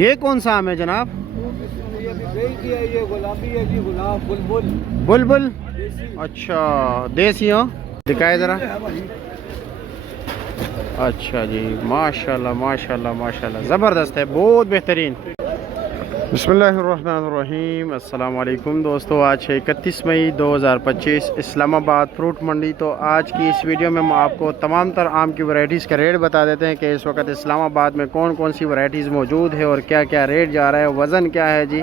ये कौन सा आम है जनाब? ये गुलाबी है जी, गुलाब बुलबुल। बुलबुल, अच्छा देसी हो, दिखाए ज़रा। अच्छा जी, माशाल्लाह माशाल्लाह माशाल्लाह, ज़बरदस्त है, बहुत बेहतरीन। बिस्मिल्लाहिर्रहमानिर्रहीम, अस्सलाम वालेकुम दोस्तों। आज है 31 मई 2025, इस्लामाबाद फ्रूट मंडी। तो आज की इस वीडियो में हम आपको तमाम तर आम की वैरायटीज़ का रेट बता देते हैं कि इस वक्त इस्लामाबाद में कौन कौन सी वैरायटीज़ मौजूद है और क्या क्या रेट जा रहा है, वज़न क्या है जी,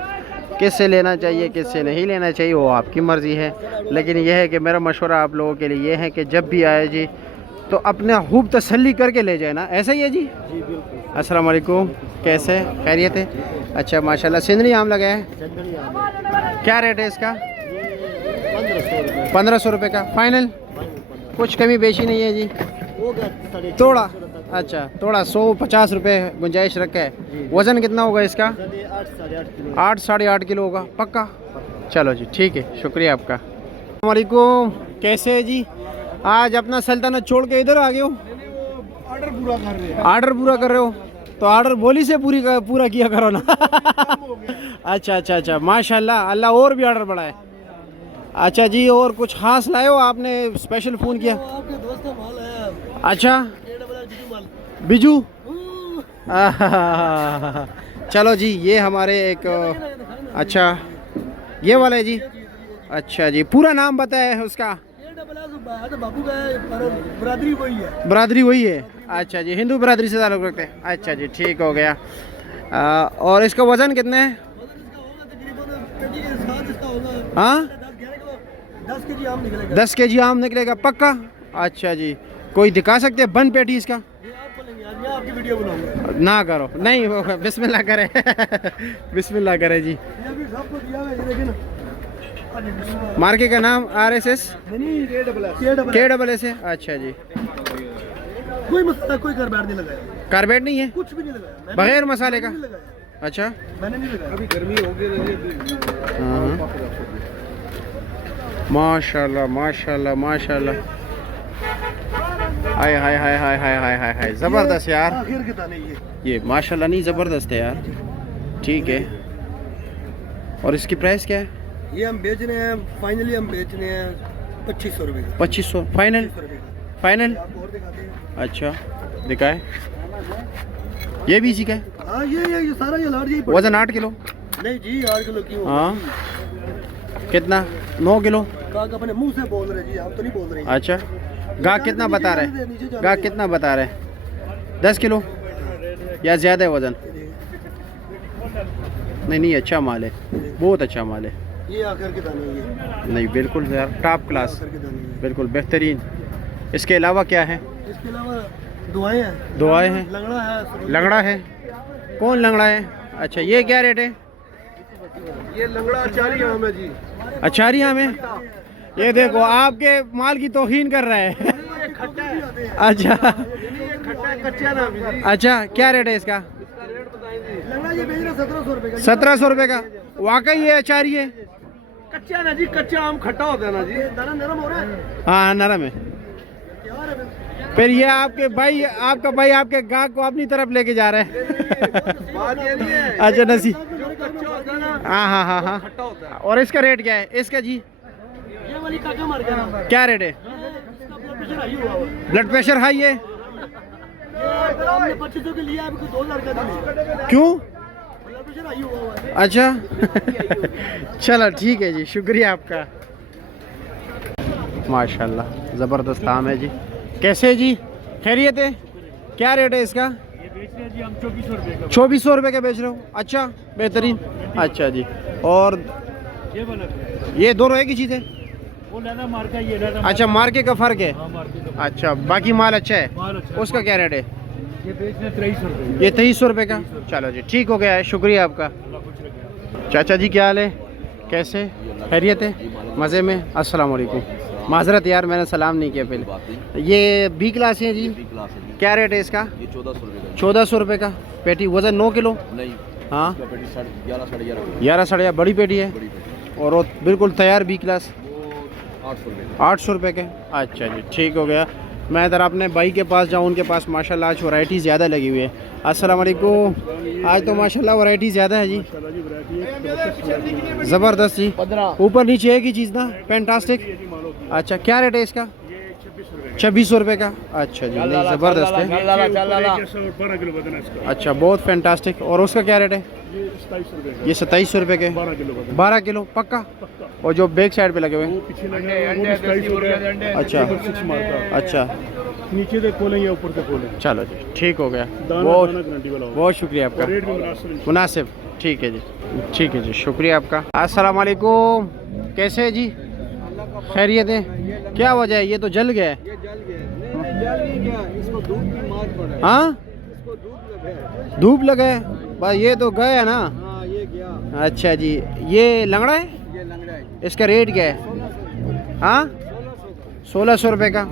किससे लेना चाहिए किससे नहीं लेना चाहिए वो आपकी मर्ज़ी है। लेकिन यह है कि मेरा मशवरा आप लोगों के लिए ये है कि जब भी आए जी तो अपने खूब तसल्ली करके ले जाए ना। ऐसा ही है जी? जी बिल्कुल। अस्सलाम वालेकुम, कैसे खैरियत है? अच्छा माशाल्लाह, सिंदरी आम लगा है, क्या रेट है इसका? 1500 रुपये का फाइनल, कुछ कमी बेशी नहीं है जी? थोड़ा, अच्छा थोड़ा 150 रुपये गुंजाइश रखा है। वज़न कितना होगा इसका? 8 साढ़े 8 किलो होगा पक्का। चलो जी ठीक है, शुक्रिया आपका। अस्सलाम वालेकुम, कैसे है जी? आज अपना सल्तनत छोड़ के इधर आ गए हो? ऑर्डर पूरा कर रहे हैं। ऑर्डर पूरा कर रहे हो तो ऑर्डर बोली से पूरा किया करो ना। अच्छा अच्छा अच्छा, माशाल्लाह, अल्लाह और भी ऑर्डर बढ़ाए। अच्छा जी, और कुछ खास लाए हो आपने, स्पेशल फ़ोन किया? आपके दोस्त का माल है। अच्छा बिजू। चलो जी, ये हमारे एक, अच्छा ये वाला है जी। अच्छा जी, पूरा नाम बताया है उसका? बाबू का बरादरी वही है। बरादरी वही है, अच्छा जी, हिंदू बरादरी से ताल्लुक़ रखते हैं। अच्छा जी ठीक हो गया। और इसका वज़न कितना है? हाँ 10 केजी आम निकलेगा पक्का। अच्छा जी, कोई दिखा सकते हैं बन पेटी इसका? आपकी वीडियो बनाऊंगा। ना करो, नहीं बिस्मिल्लाह करे। बिस्मिल्लाह करे जी। मार्के का नाम RSS KSS है। अच्छा जी, कोई मसाला, कोई कार्बेट नहीं लगाया। कार्बेट नहीं है, कुछ भी नहीं लगाया बगैर मसाले का? अच्छा, मैंने नहीं लगाया। अभी गर्मी हो गई। हाँ माशाल्लाह माशाल्लाह माशाल्लाह, हाय हाय हाय हाय हाय हाय हाय हाय, ज़बरदस्त यार। आखिर के दाने ये माशाल्लाह नहीं ज़बरदस्त है यार। ठीक है, और इसकी प्राइस क्या है? ये हम बेच रहे हैं, फाइनली हम बेच रहे हैं 2500 रुपये। 2500 फाइनल? फाइनल, आपको और दिखाते हैं। अच्छा दिखाए, ये भी इसी का है? हाँ ये सारा ये लाट, यही वज़न 8 किलो? नहीं जी, 8 किलो क्यों? हाँ कितना? 9 किलो? गाहक अपने मुंह से बोल रहे जी, आप तो नहीं बोल रहे। अच्छा, गाहक कितना बता रहे हैं? गाहक कितना बता रहे हैं? 10 किलो या ज़्यादा है वज़न? नहीं नहीं, अच्छा माल है, बहुत अच्छा माल है। ये आखिर के दाने, ये नहीं बिल्कुल यार, टॉप क्लास, आखिर के दाने। बिल्कुल बेहतरीन। इसके अलावा क्या है? इसके अलावा दुआएं हैं। दुआएं हैं, लंगड़ा है। लंगड़ा है? कौन लंगड़ा है? अच्छा, ये क्या रेट है? ये लंगड़ा अचारी आम है जी। अचारी आम है? ये देखो आपके माल की तौहीन कर रहा है। ये खट्टा है। अच्छा ये खट्टा है, कच्चा ना भी। अच्छा, क्या रेट है इसका? लंगड़ा ये बेच रहे 1700 रुपये का। 1700 रुपये का? वाकई ये अचारी है? कच्चा ना जी, कच्चा आम खट्टा होता है ना जी। दाना नरम हो रहा है। हाँ नरम है। तैयार है। फिर ये आपके भाई, आपका भाई आपके गाहक को अपनी तरफ लेके जा रहे हैं। बात ये नहीं है। अच्छा नसी, जो कच्चा होता है ना, हाँ हाँ हाँ हाँ। खट्टा होता है। और इसका रेट क्या है इसका जी? ये वाली काका मार गया ना। क्या रेट है? इसका ब्लड प्रेशर हाई हुआ हुआ है। ब्लड प्रेशर हाई है? ये हमने 2500 के लिए आपको 2000 का दिया। क्यों? ब्लड प्रेशर हाई हुआ हुआ है। अच्छा। चलो ठीक है जी, शुक्रिया आपका। माशाल्लाह ज़बरदस्त आम है जी। कैसे जी, खैरियत है? क्या रेट है इसका? ये बेच रहे हैं जी हम 2400 रुपये का। 2400 रुपये का बेच रहे हो? अच्छा बेहतरीन। अच्छा जी, और ये वाला ये दोनों एक ही चीज़ है? वो लेना मार्का, ये लेना। अच्छा, मार्के का फ़र्क है? हाँ मार्के का। अच्छा, बाकी माल अच्छा है? माल अच्छा है। उसका क्या रेट है? ये बेच रहे हैं 2300 रुपये। ये 2300 रुपये का? चलो जी ठीक हो गया है, शुक्रिया आपका। अल्लाह खुश रखे। चाचा जी क्या हाल है, कैसे खैरियत है? मज़े में? अस्सलाम वालेकुम, माजरत यार मैंने सलाम नहीं किया पहले। ये B क्लास है जी, क्या रेट है इसका? ये 1400 रुपये का। 1400 रुपये का पेटी, वज़न 9 किलो? नहीं, हाँ 11 साढ़े 11 11 साढ़े बड़ी पेटी है, बड़ी पेटी और वो बिल्कुल तैयार B क्लास वो 800 रुपये का। 800 रुपये के? अच्छा जी ठीक हो गया। मैं इधर अपने भाई के पास जाऊँ, उनके पास माशाल्लाह आज वैरायटी ज़्यादा लगी हुई है। अस्सलाम वालेकुम। आज तो माशाल्लाह वैरायटी ज़्यादा है जी, ज़बरदस्त जी। ऊपर नीचे एक ही चीज़ ना, फैंटास्टिक। अच्छा क्या रेट है इसका? 2600 रुपये का। अच्छा जी, नहीं ज़बरदस्त है। अच्छा बहुत फैंटास्टिक। और उसका क्या रेट है? ये 2700 रुपये के 12 किलो पक्का। और जो बैक साइड पे लगे हुए हैं? अच्छा अच्छा, नीचे से खोलेंगे ऊपर से खोलेंगे। चलो जी ठीक हो गया, बहुत बहुत शुक्रिया आपका, मुनासिब। ठीक है जी, ठीक है जी, शुक्रिया आपका। अस्सलाम वालेकुम, कैसे है जी? खैरियत है? क्या वजह है, ये तो जल गया है? हाँ धूप लगा है बस, ये तो गया ना। अच्छा जी, ये लंगड़ा है? इसका रेट क्या है? हाँ 1600 रुपये का।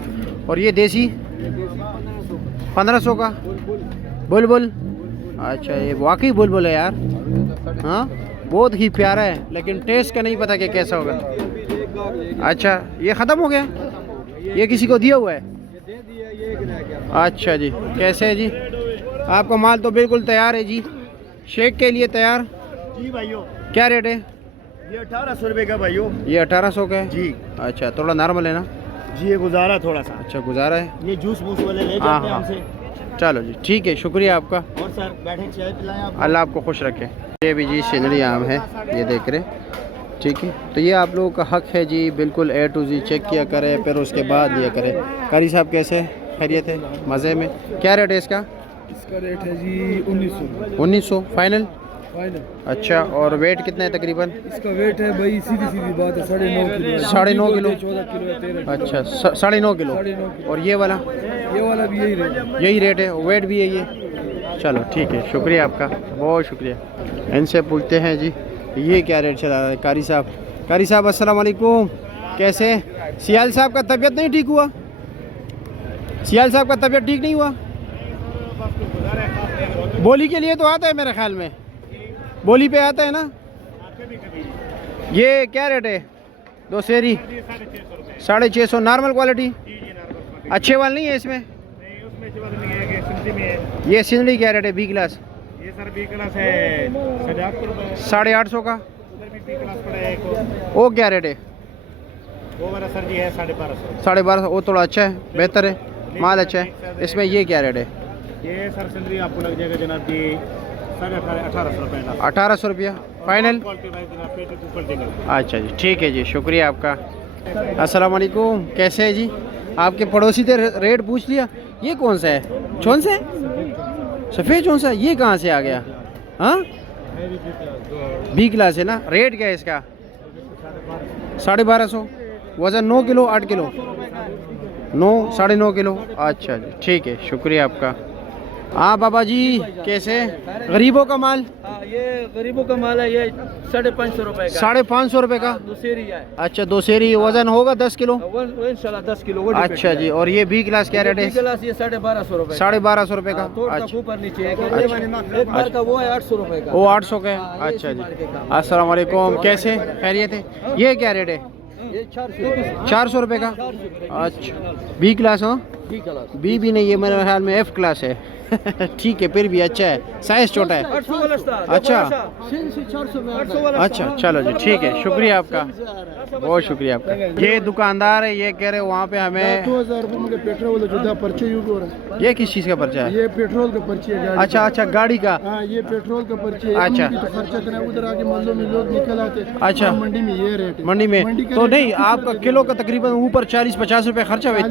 और ये देसी 1500 का। बुलबुल, अच्छा ये वाकई बुलबुल है यार। हाँ बहुत ही प्यारा है, लेकिन टेस्ट का नहीं पता कि कैसा होगा। अच्छा ये ख़त्म हो गया, ये किसी को दिया हुआ है? अच्छा जी, कैसे है जी? आपका माल तो बिल्कुल तैयार है जी, शेक के लिए तैयार जी भाइयों। क्या रेट है? ये 1800 रुपये का भाइयों। ये 1800 का है जी। अच्छा थोड़ा नॉर्मल है ना? जी ये गुजारा थोड़ा सा। अच्छा गुजारा है। ये जूस वूस वाले ले हाँ, जाते हैं हाँ। हमसे। चलो जी ठीक है, शुक्रिया आपका। और सर बैठे चाय पिलाएं आप। अल्लाह आपको खुश रखे। ये भी जी सिंदड़ी आम है, ये देख रहे, ठीक है। तो ये आप लोगों का हक है जी, बिल्कुल A to Z चेक किया करें, फिर उसके बाद लिया करें। कारी साहब कैसे, खैरियत है? मज़े में। क्या रेट है इसका? इसका रेट है जी 1900। 1900 फाइनल? फाइनल। अच्छा, और वेट कितना है तकरीबन? इसका वेट है भाई, सीधी सीधी बात है 9.5 किलो। 9.5 किलो? 14 किलो है 13। अच्छा 9.5 किलो। 9.5 किलो। और ये वाला? ये वाला भी यही रेट है। यही रेट है, वेट भी यही है। चलो ठीक है, शुक्रिया आपका, बहुत शुक्रिया। इनसे पूछते हैं जी ये क्या रेट चला रहा है। कारी साहब, कारी साहब अस्सलाम वालेकुम, कैसे? सियाल साहब का तबीयत नहीं ठीक हुआ? सियाल साहब का तबीयत ठीक नहीं हुआ? बोली के लिए तो आता है मेरे ख्याल में, बोली पे आता है ना। ये क्या रेट है? दो सेरी 650 नॉर्मल क्वालिटी? अच्छे वाले नहीं है इसमें? ये सिंदड़ी क्या रेट है? B class? ये सर बी क्लास है 850 का। वो क्या रेट है? वो वाला सर जी है 1250। 1250। वो थोड़ा अच्छा है, बेहतर है, माल अच्छा है। इसमें ये क्या रेट है? ये सर सिंदरी आपको लग जाएगा जनाब जी 1850 रुपये। 1800 रुपया फाइनल? क्वालिटी वाइज जनाब पेटी टू क्वालिटी का। अच्छा जी ठीक है जी, शुक्रिया आपका। अस्सलाम वालेकुम, कैसे है जी? आपके पड़ोसी से रेट पूछ लिया। ये कौन सा है? चौन सा है? सफ़ेद चौन सा? ये कहाँ से आ गया? हाँ बी क्लास है ना। रेट क्या है इसका? 1250। वज़न 9 किलो 8 किलो? 9 9.5 किलो। अच्छा जी ठीक है, शुक्रिया आपका। हाँ बाबा जी कैसे? गरीबों का माल? ये गरीबों का माल है, ये 550 रुपये का। 550 रुपये का? दूसरी है। अच्छा दो सेरी, वज़न होगा 10 किलो? वो इंशाल्लाह 10 किलो। अच्छा जी, और ये बी क्लास क्या रेट है? क्लास ये 1250 रुपये। 1250 रुपये का। अच्छा ऊपर नीचे एक बार का वो है 800 रुपये का। वो 800 का है। अच्छा जी, अस्सलाम वालेकुम, कैसे, खैरियत है? ये क्या रेट है? ये 400 रुपये का। अच्छा बी क्लास? हो बी भी नहीं, ये मेरे ख्याल में F क्लास है। ठीक है, फिर भी अच्छा है, साइज छोटा है। अच्छा अच्छा, चलो जी ठीक है, शुक्रिया आपका, बहुत शुक्रिया आपका। ये दुकानदार है, ये कह रहे वहाँ पे हमें 2000 रुपये मुझे पेट्रोल जुदा पर्चे यूज हो रहा है। ये किस चीज़ का पर्चा है? ये पेट्रोल का पर्ची है गाड़ी अच्छा अच्छा, गाड़ी का। हाँ ये पेट्रोल का पर्ची है। अच्छा। तो खर्चा करना है, उधर आके मल्लों में लोग निकल आते। अच्छा। मंडी में ये रेट है। मंडी में का तो रेट नहीं, 30 आपका रुपये किलो का तकरीबन ऊपर 40-50 रुपये खर्चा हुआ है।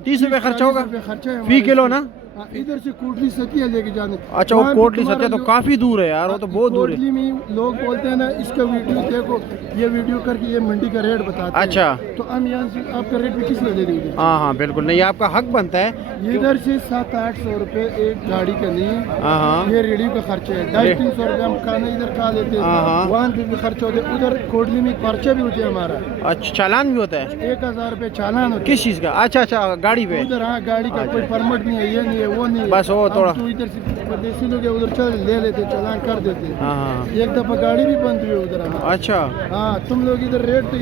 30 रुपये खर्चा होगा खर्चा है फी किलो ना? इधर से कोटली सतिया लेके जाने। अच्छा वो कोटली सत्या तो काफ़ी दूर है यार, वो तो बहुत दूर है। कोटली में लोग बोलते हैं ना, इसका वीडियो देखो, ये वीडियो करके ये मंडी का रेट बताते हैं। अच्छा। तो हम यहाँ से आपका रेट भी किस में दे देंगे? हाँ हाँ बिल्कुल, नहीं आपका हक बनता है। इधर से 700-800 रुपये एक गाड़ी का नहीं। हाँ हाँ ये रेडियो का खर्चा है। 250-300 रुपये हम खाना इधर खा लेते हैं, हाँ, हाँ। वहाँ पे भी खर्चा होता है। उधर कोटली में पर्चा भी होता है हमारा, अच्छा चालान भी होता है? 1000 रुपये चालान होता है। किस चीज़ का? अच्छा अच्छा, गाड़ी पे? उधर हाँ गाड़ी का कोई परमिट नहीं है, ये नहीं है, वो नहीं है। बस वो हम थोड़ा तो इधर से परदेसी लोग हैं, उधर चल ले लेते, चालान कर देते। हाँ हाँ एक दफा गाड़ी भी बंद हुई उधर हमारी। अच्छा। हाँ, तुम लोग इधर रेट तो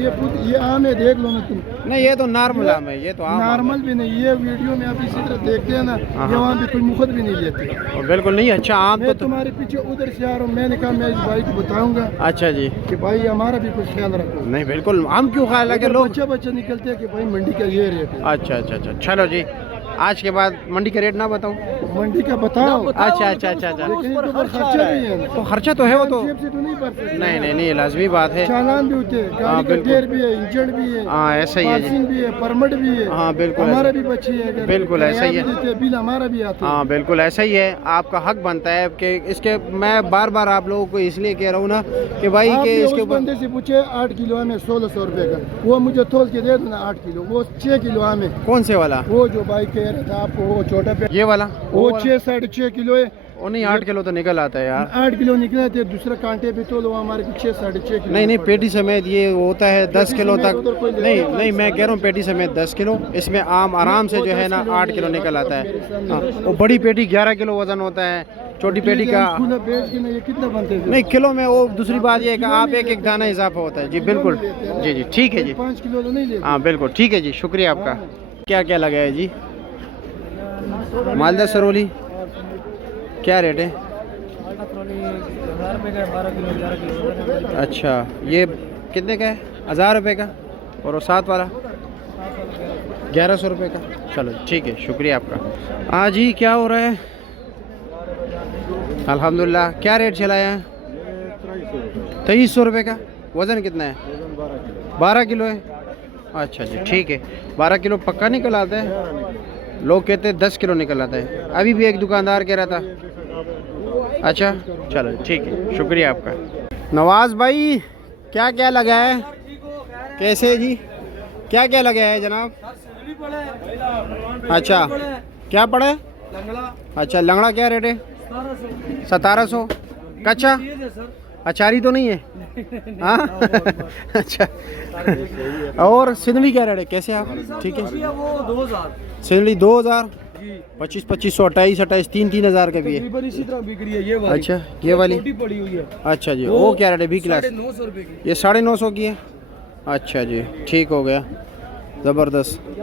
ये आम है, देख लो ना तुम। नहीं ये तो नॉर्मल आम है, ये तो आम नॉर्मल भी नहीं, ये वीडियो में आप इसी तरह देखते हैं ना, ये वहाँ भी कोई मुफ्त भी नहीं लेते। और बिल्कुल नहीं अच्छा आम मैं तो तुम्हारे पीछे उधर से आ रहा हूँ, मैंने कहा मैं इस भाई को बताऊंगा अच्छा जी। कि भाई हमारा भी कुछ ख्याल रखो। नहीं बिल्कुल आम क्यों खाया लगे उधर लोग। बच्चे निकलते हैं कि भाई मंडी का ये रेट है। अच्छा अच्छा अच्छा चलो जी, आज के बाद मंडी का रेट ना बताऊं। मंडी का बताओ। अच्छा अच्छा अच्छा अच्छा लेकिन इसके ऊपर खर्चा भी है। तो खर्चा तो है वो तो। जेब से तो नहीं भर सकते। नहीं नहीं नहीं लाजमी बात है। चालान भी होते हैं, गाड़ी का बिल्कुल। टेयर भी है, इंजन भी है, हाँ ऐसा ही है जी। पासिंग भी है, परमिट भी है। हाँ बिल्कुल हमारा ऐसा- भी बच्ची है, अगर बिल्कुल ऐसा ही है। किराया भी देते हैं, बिल हमारा भी आता है। हाँ बिल्कुल ऐसा ही है, आपका हक बनता है कि इसके मैं बार बार आप लोगों को इसलिए कह रहा हूँ ना कि भाई आप के भी इसके उस ऊपर बंदे से पूछे 8 किलो आम है 1600 रुपए का, वो मुझे तोल के दे दो ना 8 किलो, वो 6 किलो आम है। कौन से वाला, वो जो भाई कह रहा था आपको, वो छोटा पे ये वाला वो वाला? 6 6.5 किलो है। वो नहीं 8 किलो तो निकल आता है यार। 8 किलो निकला थे, दूसरा कांटे पे तो हमारे को 6 6.5 किलो। नहीं नहीं पेटी समेत ये होता है 10 किलो समेत तक। उधर कोई लेता नहीं है? नहीं मैं कह रहा हूँ पेटी समेत 10 किलो, इसमें आम आराम से जो है ना 8 किलो निकल आता है। हाँ, वो बड़ी पेटी 11 किलो वजन होता है, छोटी पेटी का खुला बेच के ना ये कितना बनते हैं? नहीं किलो में। वो दूसरी बात ये है कि आप एक एक दाना इजाफा होता है जी। बिल्कुल जी जी ठीक है जी। 5 किलो तो नहीं लेते। हाँ बिल्कुल ठीक है जी, शुक्रिया आपका। क्या क्या लगा है जी, मालदा सरोली क्या रेट है? अच्छा ये कितने का है? 1000 रुपये का। और वो 7 वाला 1100 रुपये का। चलो ठीक है, शुक्रिया आपका। हाँ जी क्या हो रहा है? अल्हम्दुलिल्लाह। क्या रेट चलाया है? 2300 रुपये का। वज़न कितना है? 12 किलो है। अच्छा जी ठीक है, 12 किलो पक्का निकल आता है। लोग कहते हैं 10 किलो निकल आता है। अभी भी एक दुकानदार कह रहा था। अच्छा चलो ठीक है, शुक्रिया आपका। नवाज भाई क्या क्या लगा है, कैसे जी, क्या क्या लगा है जनाब? अच्छा क्या पड़ा है? अच्छा लंगड़ा क्या रेट है? 1700। कच्चा अचारी तो नहीं है? हाँ अच्छा। और सिंदड़ी क्या रेट है, कैसे आप? ठीक है सिंदड़ी 2000, 2500, 2800, 3000 का भी है। इसी तरह बिक रही है ये वाली। अच्छा ये वाली छोटी पड़ी हुई है। अच्छा जी, वो क्या रेट है? बी क्लास 950 रुपए की। ये 950 की है। अच्छा जी ठीक हो गया, ज़बरदस्त।